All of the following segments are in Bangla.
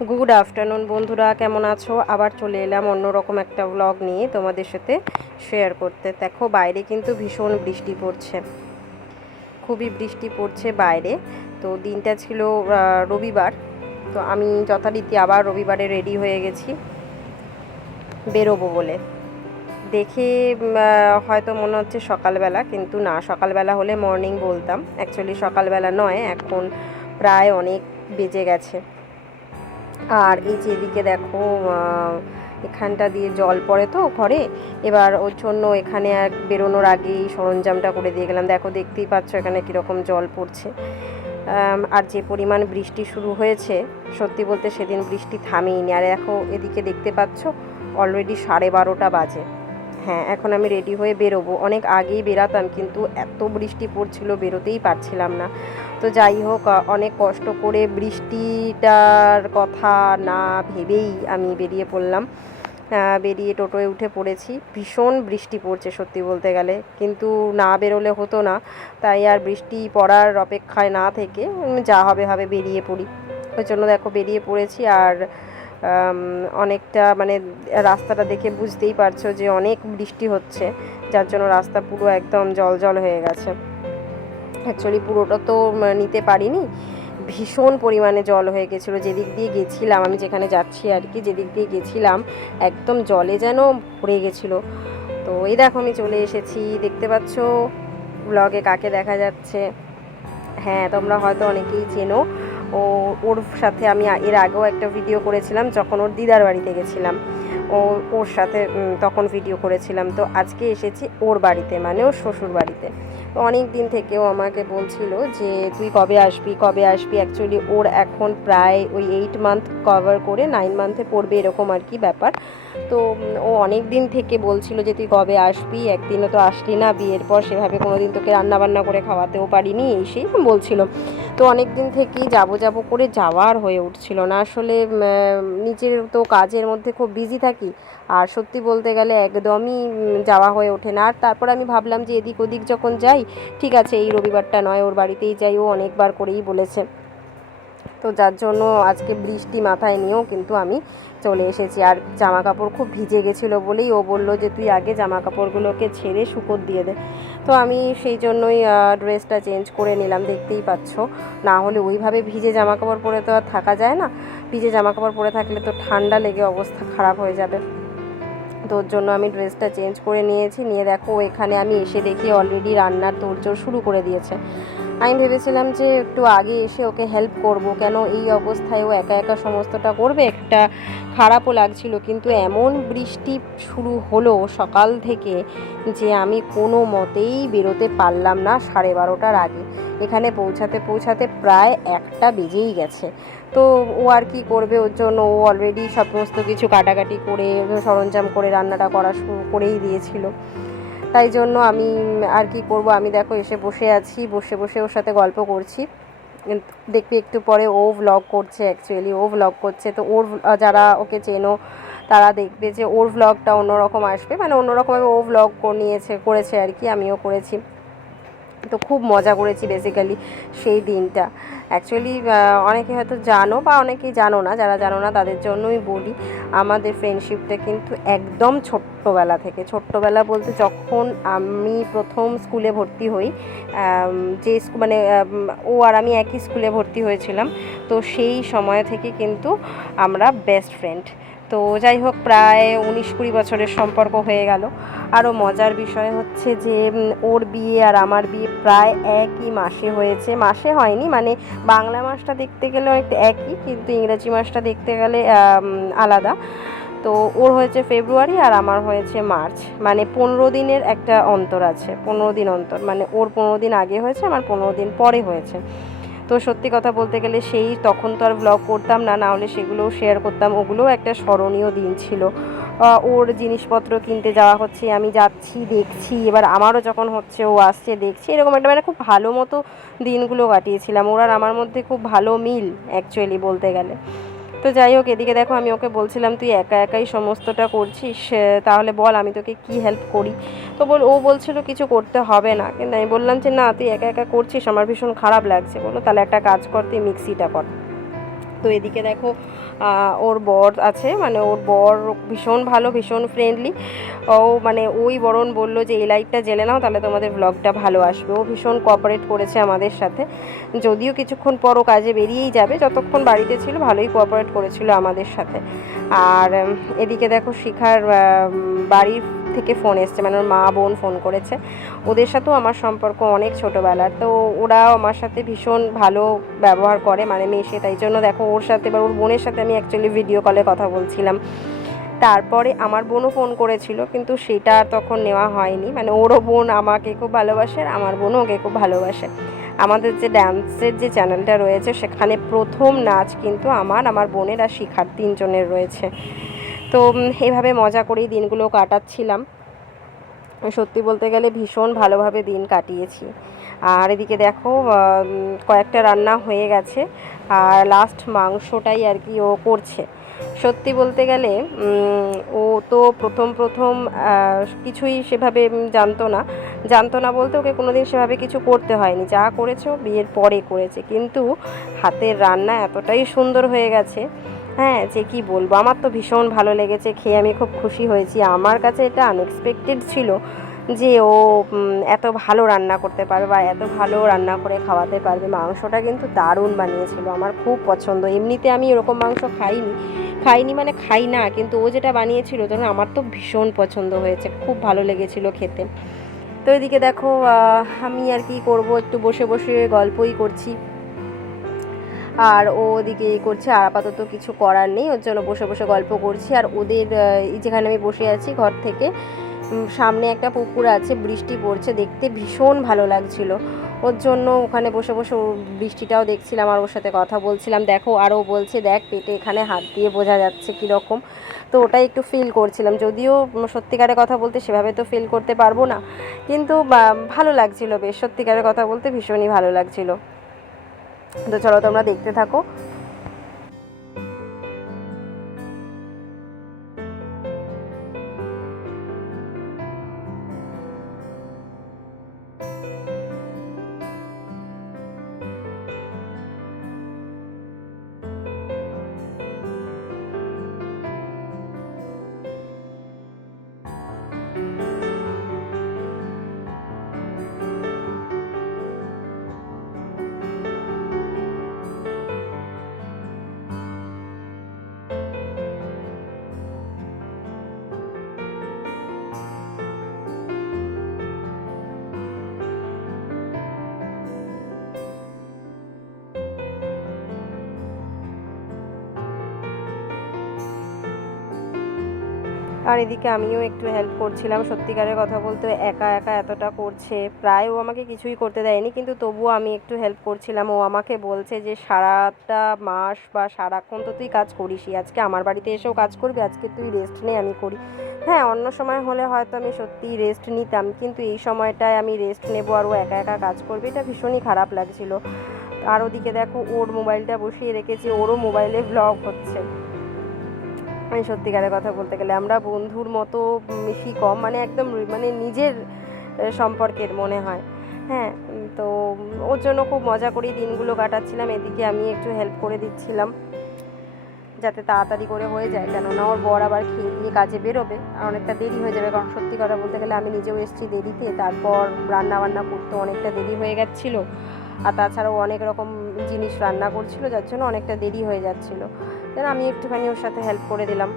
গুড আফটারনুন বন্ধুরা, কেমন আছো? আবার চলে এলাম অন্যরকম একটা ব্লগ নিয়ে তোমাদের সাথে শেয়ার করতে। দেখো বাইরে কিন্তু ভীষণ বৃষ্টি পড়ছে, খুবই বৃষ্টি পড়ছে বাইরে। তো দিনটা ছিল রবিবার। তো আমি যথারীতি আবার রবিবারে রেডি হয়ে গেছি বেরোবো বলে। দেখে হয়তো মনে হচ্ছে সকালবেলা, কিন্তু না, সকালবেলা হলে মর্নিং বলতাম, অ্যাকচুয়ালি সকালবেলা নয়, এখন প্রায় অনেক বেজে গেছে। আর এই যে এদিকে দেখো এখানটা দিয়ে জল পড়ে তো ঘরে, এবার ওর জন্য এখানে এক বেরোনোর আগেই সরঞ্জামটা করে দিয়ে গেলাম। দেখো, দেখতেই পাচ্ছ এখানে কীরকম জল পড়ছে। আর যে পরিমাণ বৃষ্টি শুরু হয়েছে, সত্যি বলতে সেদিন বৃষ্টি থামেইনি। আর দেখো এদিকে দেখতে পাচ্ছ অলরেডি 12:30 বাজে। হ্যাঁ, এখন আমি রেডি হয়ে বেরোবো। অনেক আগেই বেরাতাম, কিন্তু এত বৃষ্টি পড়ছিল বেরোতেই পারছিলাম না। তো যাই হোক, অনেক কষ্ট করে বৃষ্টিটার কথা না ভেবেই আমি বেরিয়ে পড়লাম। বেরিয়ে টোটোয় উঠে পড়েছি। ভীষণ বৃষ্টি পড়ছে সত্যি বলতে গেলে, কিন্তু না বেরোলে হতো না। তাই আর বৃষ্টি পড়ার অপেক্ষায় না থেকে যা হবে হবে বেরিয়ে পড়ি। ওই জন্য দেখো বেরিয়ে পড়েছি। আর অনেকটা মানে রাস্তাটা দেখে বুঝতেই পারছো যে অনেক বৃষ্টি হচ্ছে, যার জন্য রাস্তা পুরো একদম জল হয়ে গেছে। অ্যাকচুয়ালি পুরোটা তো নিতে পারিনি, ভীষণ পরিমাণে জল হয়ে গেছিলো। যেদিক দিয়ে গেছিলাম, আমি যেখানে যাচ্ছি আর কি, যেদিক দিয়ে গেছিলাম একদম জলে যেন ভরে গেছিলো। তো এই দেখো আমি চলে এসেছি, দেখতে পাচ্ছ ব্লগে কাকে দেখা যাচ্ছে। হ্যাঁ, তোমরা হয়তো অনেকেই চেনো। ওর সাথে আমি এর আগেও একটা ভিডিও করেছিলাম, যখন ওর দিদার বাড়িতে গেছিলাম। ওর সাথে তখন ভিডিও করেছিলাম। তো আজকে এসেছি ওর বাড়িতে, মানে ওর শ্বশুর বাড়িতে। তো অনেক দিন থেকেও আমাকে বলছিল যে তুই কবে আসবি কবে আসবি। অ্যাকচুয়ালি ওর এখন প্রায় ওই 8 মান্থ কভার করে 9 মান্থে পড়বে, এরকম আর কি ব্যাপার। তো ও অনেক দিন থেকে বলছিল যে তুই কবে আসবি, একদিনও তো আসলি না, বিয়ের পর সেভাবে কোনো দিন তোকে রান্নাবান্না করে খাওয়াতেও পারিনি, এই সেই বলছিল। তো অনেক দিন থেকেই যাব করে যাওয়ার হয়ে উঠছিল না আসলে। নিজের তো কাজের মধ্যে খুব বিজি থাকি, আর সত্যি বলতে গেলে একদমই যাওয়া হয়ে ওঠে না। আর তারপর আমি ভাবলাম যে এদিক ওদিক যখন যাই, ঠিক আছে এই রবিবারটা নয় ওর বাড়িতেই যাই, ও অনেকবার করেই বলেছে। তো যার জন্য আজকে বৃষ্টি মাথায় নিয়েও কিন্তু আমি চলে এসেছি। আর জামা কাপড় খুব ভিজে গেছিলো বলেই ও বলল যে তুই আগে জামা কাপড়গুলোকে ছেড়ে শুকোত দিয়ে দে। তো আমি সেই জন্যই ড্রেসটা চেঞ্জ করে নিলাম, দেখতেই পাচ্ছ। না হলে ওইভাবে ভিজে জামা কাপড় পরে তো আর থাকা যায় না। ভিজে জামা কাপড় পরে থাকলে তো ঠান্ডা লেগে অবস্থা খারাপ হয়ে যাবে। তো ওর জন্য আমি ড্রেসটা চেঞ্জ করে নিয়েছি। নিয়ে দেখো এখানে আমি এসে দেখি অলরেডি রান্নার তোড়জোড় শুরু করে দিয়েছে। আমি ভেবেছিলাম যে একটু আগে এসে ওকে হেল্প করব, কেন এই অবস্থায় ও একা একা সমস্তটা করবে, একটা খারাপও লাগছিল। কিন্তু এমন বৃষ্টি শুরু হলো সকাল থেকে যে আমি কোনো মতেই বেরোতে পারলাম না 12:30টার আগে। এখানে পৌঁছাতে প্রায় 1টা বেজেই গেছে। তো ও আর কি করবে, ওর জন্য ও অলরেডি সমস্ত কিছু কাটাকাটি করে সরঞ্জাম করে রান্নাটা করা শুরু করেই দিয়েছিল। তাই জন্য আমি আর কি করব, আমি দেখো এসে বসে আছি, বসে বসে ওর সাথে গল্প করছি। দেখবি একটু পরে ও ভ্লগ করছে, অ্যাকচুয়ালি ও ভ্লগ করছে। তো ওর যারা ওকে চেনো তারা দেখবে যে ওর ভ্লগটা অন্যরকম আসবে, মানে অন্যরকমভাবে ও ভ্লগ করেছে আর কি, আমিও করেছি। তো খুব মজা করেছি বেসিক্যালি সেই দিনটা। অ্যাকচুয়ালি অনেকে হয়তো জানো বা অনেকেই জানো না, যারা জানো না তাদের জন্যই বলি, আমাদের ফ্রেন্ডশিপটা কিন্তু একদম ছোট্টবেলা বলতে যখন আমি প্রথম স্কুলে ভর্তি হই, যে মানে ও আর আমি একই স্কুলে ভর্তি হয়েছিলাম, তো সেই সময় থেকে কিন্তু আমরা বেস্ট ফ্রেন্ড। তো যাই হোক, প্রায় 19-20 বছরের সম্পর্ক হয়ে গেল। আরও মজার বিষয় হচ্ছে যে ওর বিয়ে আর আমার বিয়ে প্রায় একই মাসে হয়েছে। মাসে হয়নি, মানে বাংলা মাসটা দেখতে গেলে অনেকটা একই, কিন্তু ইংরেজি মাসটা দেখতে গেলে আলাদা। তো ওর হয়েছে ফেব্রুয়ারি আর আমার হয়েছে মার্চ, মানে 15 দিনের একটা অন্তর আছে, 15 দিন অন্তর, মানে ওর 15 দিন আগে হয়েছে, আমার 15 দিন পরে হয়েছে। তো সত্যি কথা বলতে গেলে সেই তখন তো আর ব্লগ করতাম না, না হলে সেগুলোও শেয়ার করতাম, ওগুলোও একটা স্মরণীয় দিন ছিল। ওর জিনিসপত্র কিনতে যাওয়া হচ্ছে, আমি যাচ্ছি দেখছি, এবার আমারও যখন হচ্ছে ও আসছে দেখছি, এরকম একটা মানে খুব ভালো মতো দিনগুলো কাটিয়েছিলাম। ওর আর আমার মধ্যে খুব ভালো মিল অ্যাকচুয়ালি বলতে গেলে। তো যাই হোক, এদিকে দেখো আমি ওকে বলছিলাম তুই একা একাই সমস্তটা করছিস, তাহলে বল আমি তোকে কি হেল্প করি। তো ও বলছিল কিছু করতে হবে না, কিন্তু আমি বললাম যে না, তুই একা একা করছিস, আমার ভীষণ খারাপ লাগছে। বললো তাহলে একটা কাজ কর, তুই মিক্সিটা কর। তো এদিকে দেখো ওর বর আছে, মানে ওর বর ভীষণ ভালো, ভীষণ ফ্রেন্ডলি। ও মানে ওই বরণ বলল যে এই লাইটটা জ্বেলে নাও, তাহলে তোমাদের ব্লগটা ভালো আসবে। ও ভীষণ কোঅপারেট করেছে আমাদের সাথে, যদিও কিছুক্ষণ পর ও কাজে বেরিয়েই যাবে, যতক্ষণ বাড়িতে ছিল ভালোই কোঅপারেট করেছিল আমাদের সাথে। আর এদিকে দেখো শিখার বাড়ির থেকে ফোন এসছে, মানে ওর মা বোন ফোন করেছে। ওদের সাথেও আমার সম্পর্ক অনেক ছোটোবেলার, তো ওরাও আমার সাথে ভীষণ ভালো ব্যবহার করে, মানে মেশে। তাই জন্য দেখো ওর সাথে বা ওর বোনের সাথে আমি অ্যাকচুয়ালি ভিডিও কলে কথা বলছিলাম। তারপরে আমার বোনও ফোন করেছিল, কিন্তু সেটা আর তখন নেওয়া হয়নি। মানে ওরও বোন আমাকে খুব ভালোবাসে আর আমার বোনও ওকে খুব ভালোবাসে। আমাদের যে ডান্সের যে চ্যানেলটা রয়েছে সেখানে প্রথম নাচ কিন্তু আমার বোনের আর শিখার 3জনের রয়েছে। তো এভাবে মজা করেই দিনগুলো কাটাচ্ছিলাম। সত্যি বলতে গেলে ভীষণ ভালোভাবে দিন কাটিয়েছি। আর এদিকে দেখো কয়েকটা রান্না হয়ে গেছে, আর লাস্ট মাংসটাই আর কি ও করছে। সত্যি বলতে গেলে ও তো প্রথম প্রথম কিছুই সেভাবে জানতো না বলতে ওকে কোনোদিন সেভাবে কিছু করতে হয়নি, যা করেছে ও বিয়ের পরে করেছে, কিন্তু হাতের রান্না এতটাই সুন্দর হয়ে গেছে, হ্যাঁ, যে কি বলবো। আমার তো ভীষণ ভালো লেগেছে, খেয়ে আমি খুব খুশি হয়েছি। আমার কাছে এটা আনএক্সপেক্টেড ছিল যে ও এত ভালো রান্না করতে পারবে বা এত ভালো রান্না করে খাওয়াতে পারবে। মাংসটা কিন্তু দারুণ বানিয়েছিল, আমার খুব পছন্দ। এমনিতে আমি এরকম মাংস খাইনি মানে খাই না, কিন্তু ও যেটা বানিয়েছিল তখন আমার তো ভীষণ পছন্দ হয়েছে, খুব ভালো লেগেছিল খেতে। তো এদিকে দেখো আমি আর কি করব, একটু বসে বসে গল্পই করছি, আর ও ওদিকে করছে। আর আপাতত কিছু করার নেই, ওর জন্য বসে বসে গল্প করছি। আর ওদের যেখানে আমি বসে আছি ঘর থেকে সামনে একটা পুকুর আছে, বৃষ্টি পড়ছে, দেখতে ভীষণ ভালো লাগছিল। ওর জন্য ওখানে বসে বসে বৃষ্টিটাও দেখছিলাম আর ওর সাথে কথা বলছিলাম। দেখো আরও বলছে দেখ পেটে এখানে হাত দিয়ে বোঝা যাচ্ছে কীরকম, তো ওটাই একটু ফিল করছিলাম। যদিও সত্যিকারের কথা বলতে সেভাবে তো ফিল করতে পারবো না, কিন্তু ভালো লাগছিল বেশ, সত্যিকারের কথা বলতে ভীষণই ভালো লাগছিল। তো চলো তোমরা দেখতে থাকো। আর এদিকে আমিও একটু হেল্প করছিলাম। সত্যিকারের কথা বলতে একা একা এতটা করছে, প্রায় ও আমাকে কিছুই করতে দেয়নি, কিন্তু তবুও আমি একটু হেল্প করছিলাম। ও আমাকে বলছে যে সারাটা মাস বা সারাক্ষণ তো তুই কাজ করিসই, আজকে আমার বাড়িতে এসেও কাজ করবি, আজকে তুই রেস্ট নে, আমি করি। হ্যাঁ, অন্য সময় হলে হয়তো আমি সত্যিই রেস্ট নিতাম, কিন্তু এই সময়টায় আমি রেস্ট নেবো আর ও একা একা কাজ করবে, এটা ভীষণই খারাপ লাগছিল। আর ওদিকে দেখো ওর মোবাইলটা বসিয়ে রেখেছি, ওরও মোবাইলে ব্লগ হচ্ছে। আমি সত্যিকারের কথা বলতে গেলে আমরা বন্ধুর মতো মিশি কম, মানে একদম মানে নিজের সম্পর্কের মনে হয়। হ্যাঁ, তো ওর জন্য খুব মজা করেই দিনগুলো কাটাচ্ছিলাম। এদিকে আমি একটু হেল্প করে দিচ্ছিলাম যাতে তাড়াতাড়ি করে হয়ে যায়, কেননা ওর বর আবার খেয়ে দিয়ে কাজে বেরোবে আর অনেকটা দেরি হয়ে যাবে। কারণ সত্যি কথা বলতে গেলে আমি নিজেও এসেছি দেরিতে, তারপর রান্না বান্না করতে অনেকটা দেরি হয়ে যাচ্ছিলো, আর তাছাড়াও অনেক রকম জিনিস রান্না করছিল, যার জন্য অনেকটা দেরি হয়ে যাচ্ছিলো। যেন আমি একটুখানি ওর সাথে হেল্প করে দিলাম।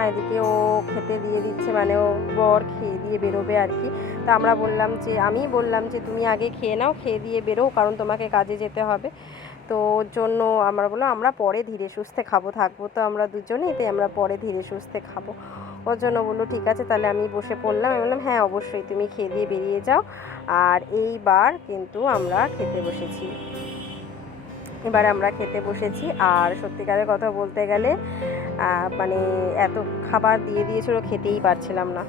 আর এদিকে ও খেতে দিয়ে দিচ্ছে, মানে ও বর খেয়ে দিয়ে বেরোবে আর কি। তা আমরা বললাম যে, আমি বললাম যে তুমি আগে খেয়ে নাও, খেয়ে দিয়ে বেরো, কারণ তোমাকে কাজে যেতে হবে। তো ওর জন্য আমরা বললাম আমরা পরে ধীরে সুস্থে খাবো, থাকবো তো আমরা দুজনেই, তাই আমরা পরে ধীরে সুস্থে খাবো। ওর জন্য বললো ঠিক আছে, তাহলে আমি বসে পড়লাম। আমি বললাম হ্যাঁ অবশ্যই, তুমি খেয়ে দিয়ে বেরিয়ে যাও। আর এইবার কিন্তু আমরা খেতে বসেছি। এবার আমরা খেতে বসেছি, আর সত্যিকারের কথা বলতে গেলে মানে এত খাবার দিয়ে দিয়েছিল, খেতেই পারছিলাম না।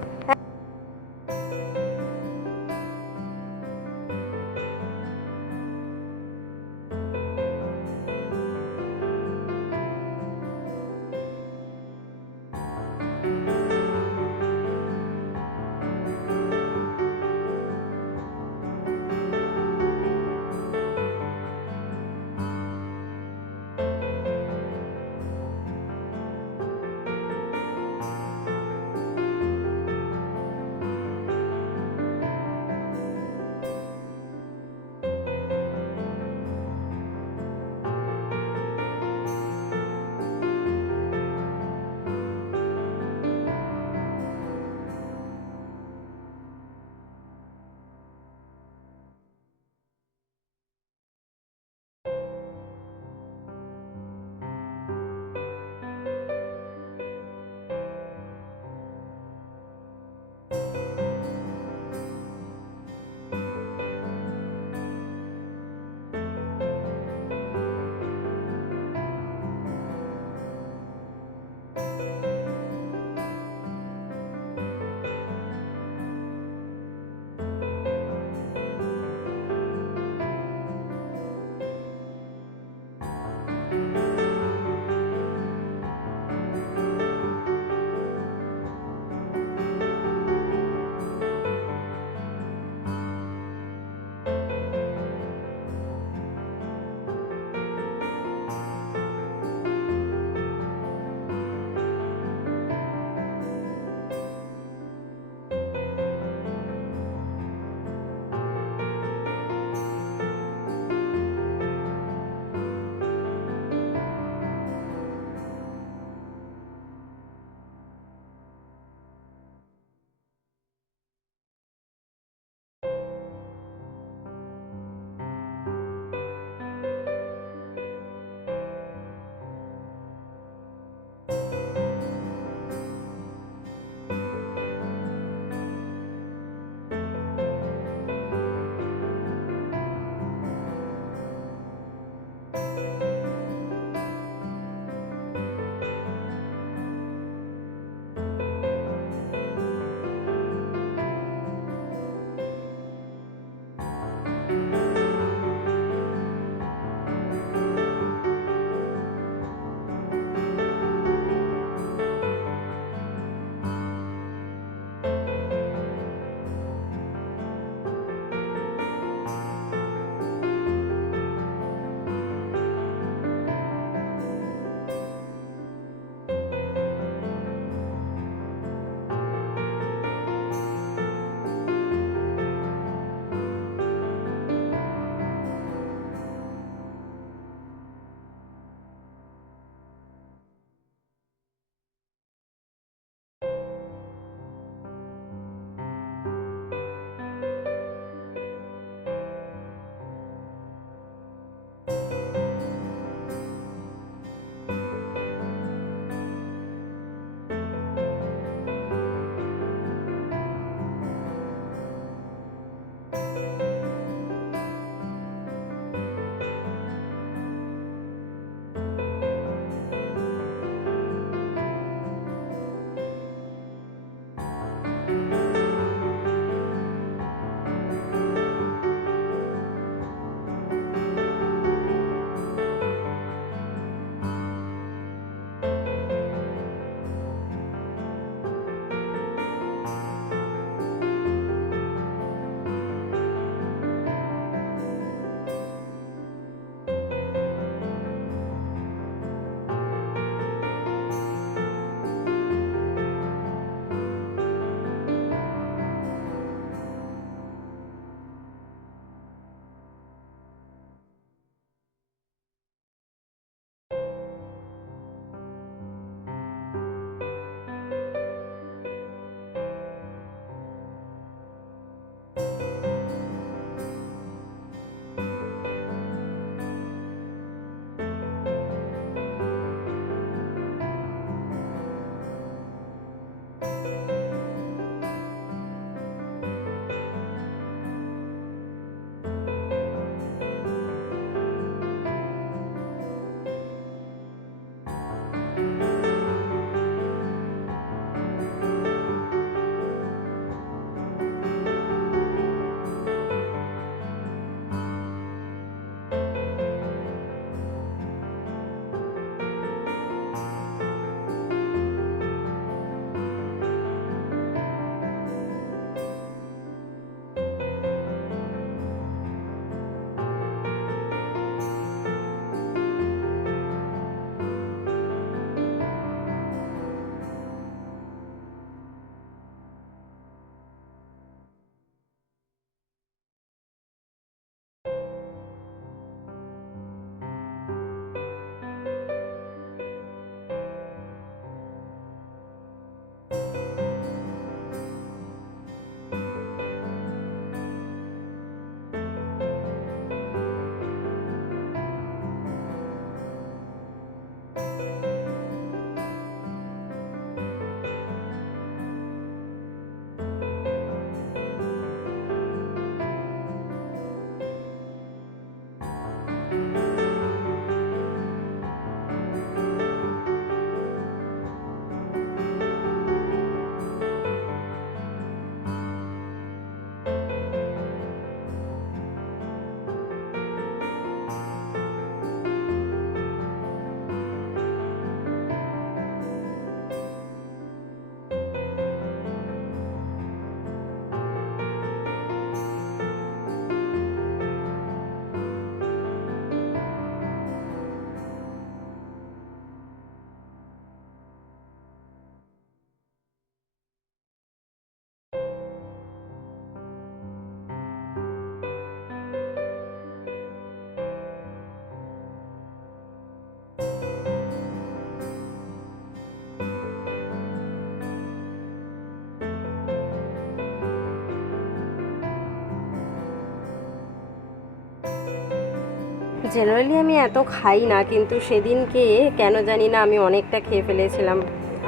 জেনারেলি আমি এত খাই না, কিন্তু সেদিনকে কেন জানি না আমি অনেকটা খেয়ে ফেলেছিলাম।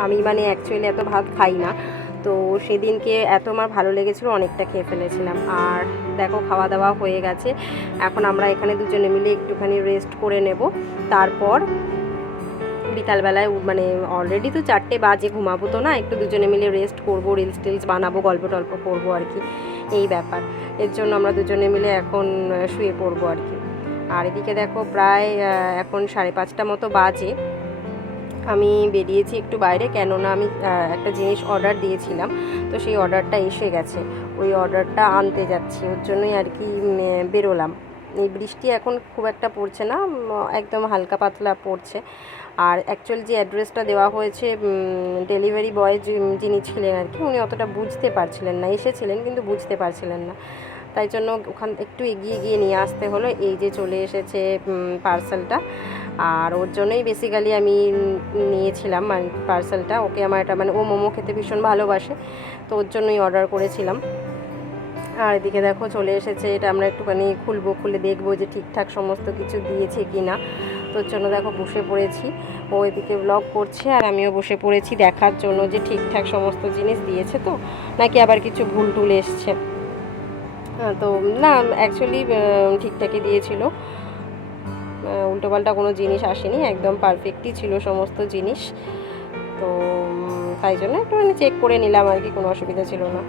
আমি মানে অ্যাকচুয়ালি এত ভাত খাই না, তো সেদিনকে এত আমার ভালো লেগেছিলো, অনেকটা খেয়ে ফেলেছিলাম। আর দেখো খাওয়া দাওয়া হয়ে গেছে, এখন আমরা এখানে দুজনে মিলে একটুখানি রেস্ট করে নেব। তারপর বিকালবেলায় মানে অলরেডি তো 4টে বাজে, ঘুমাবো তো না, একটু দুজনে মিলে রেস্ট করব, রিলস টিলস বানাবো, গল্প টল্প করবো আর কি, এই ব্যাপার। এর জন্য আমরা দুজনে মিলে এখন শুয়ে পড়বো আর কি। আর এদিকে দেখো প্রায় এখন 5:30 মতো বাজে। আমি বেরিয়েছি একটু বাইরে, কেননা আমি একটা জিনিস অর্ডার দিয়েছিলাম, তো সেই অর্ডারটা এসে গেছে, ওই অর্ডারটা আনতে যাচ্ছি, ওর জন্যই আর কি বেরোলাম। এই বৃষ্টি এখন খুব একটা পড়ছে না, একদম হালকা পাতলা পড়ছে। আর অ্যাকচুয়ালি যে অ্যাড্রেসটা দেওয়া হয়েছে, ডেলিভারি বয় যিনি ছিলেন আর কি, উনি অতটা বুঝতে পারছিলেন না, এসেছিলেন কিন্তু বুঝতে পারছিলেন না, তাই জন্য ওখান একটু এগিয়ে গিয়ে নিয়ে আসতে হলো। এই যে চলে এসেছে পার্সেলটা, আর ওর জন্যই বেসিক্যালি আমি নিয়েছিলাম মানে পার্সেলটা। ওকে আমার এটা মানে ও মোমো খেতে ভীষণ ভালোবাসে, তো ওর জন্যই অর্ডার করেছিলাম। আর এদিকে দেখো চলে এসেছে, এটা আমরা একটুখানি খুলবো, খুলে দেখবো যে ঠিকঠাক সমস্ত কিছু দিয়েছে কি না। তোর জন্য দেখো বসে পড়েছি, ও এদিকে ব্লগ করছে আর আমিও বসে পড়েছি দেখার জন্য যে ঠিকঠাক সমস্ত জিনিস দিয়েছে তো, নাকি আবার কিছু ভুল টুল এসছে। তো না, অ্যাকচুয়ালি ঠিকঠাকই দিয়েছিল, উল্টোপাল্টা কোনো জিনিস আসেনি, একদম পারফেক্টই ছিল সমস্ত জিনিস। তো তাই জন্য একটুখানি চেক করে নিলাম আর কি, কোনো অসুবিধা ছিল না।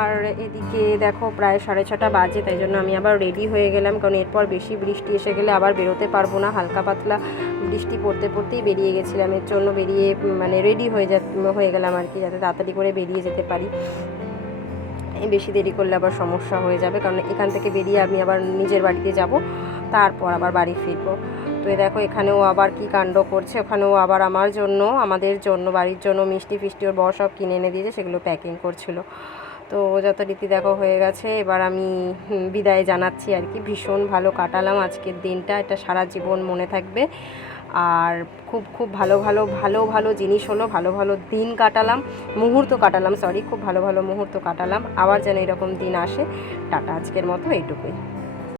আর এদিকে দেখো প্রায় 6:30 বাজে, তাই জন্য আমি আবার রেডি হয়ে গেলাম, কারণ এরপর বেশি বৃষ্টি এসে গেলে আবার বেরোতে পারবো না। হালকা পাতলা বৃষ্টি পড়তে পড়তেই বেরিয়ে গেছিলাম, এর জন্য বেরিয়ে মানে রেডি হয়ে গেলাম আর কি, যাতে তাড়াতাড়ি করে বেরিয়ে যেতে পারি। বেশি দেরি করলে আবার সমস্যা হয়ে যাবে, কারণ এখান থেকে বেরিয়ে আমি আবার নিজের বাড়িতে যাব, তারপর আবার বাড়ি ফিরবো। তো দেখো এখানেও আবার কি কাণ্ড করছে, ওখানেও আবার আমাদের জন্য বাড়ির জন্য মিষ্টি ফিষ্টি ওর বর সব কিনে এনে দিয়েছে, সেগুলো প্যাকিং করছিল। তো যথারীতি দেখো হয়ে গেছে, এবার আমি বিদায় জানাচ্ছি আর কি। ভীষণ ভালো কাটালাম আজকের দিনটা, এটা সারা জীবন মনে থাকবে। আর খুব খুব ভালো ভালো ভালো ভালো জিনিস হলো, ভালো ভালো দিন কাটালাম, মুহূর্ত কাটালাম, খুব ভালো ভালো মুহূর্ত কাটালাম। আবার যেন এরকম দিন আসে। টাটা, আজকের মতো এইটুকুই।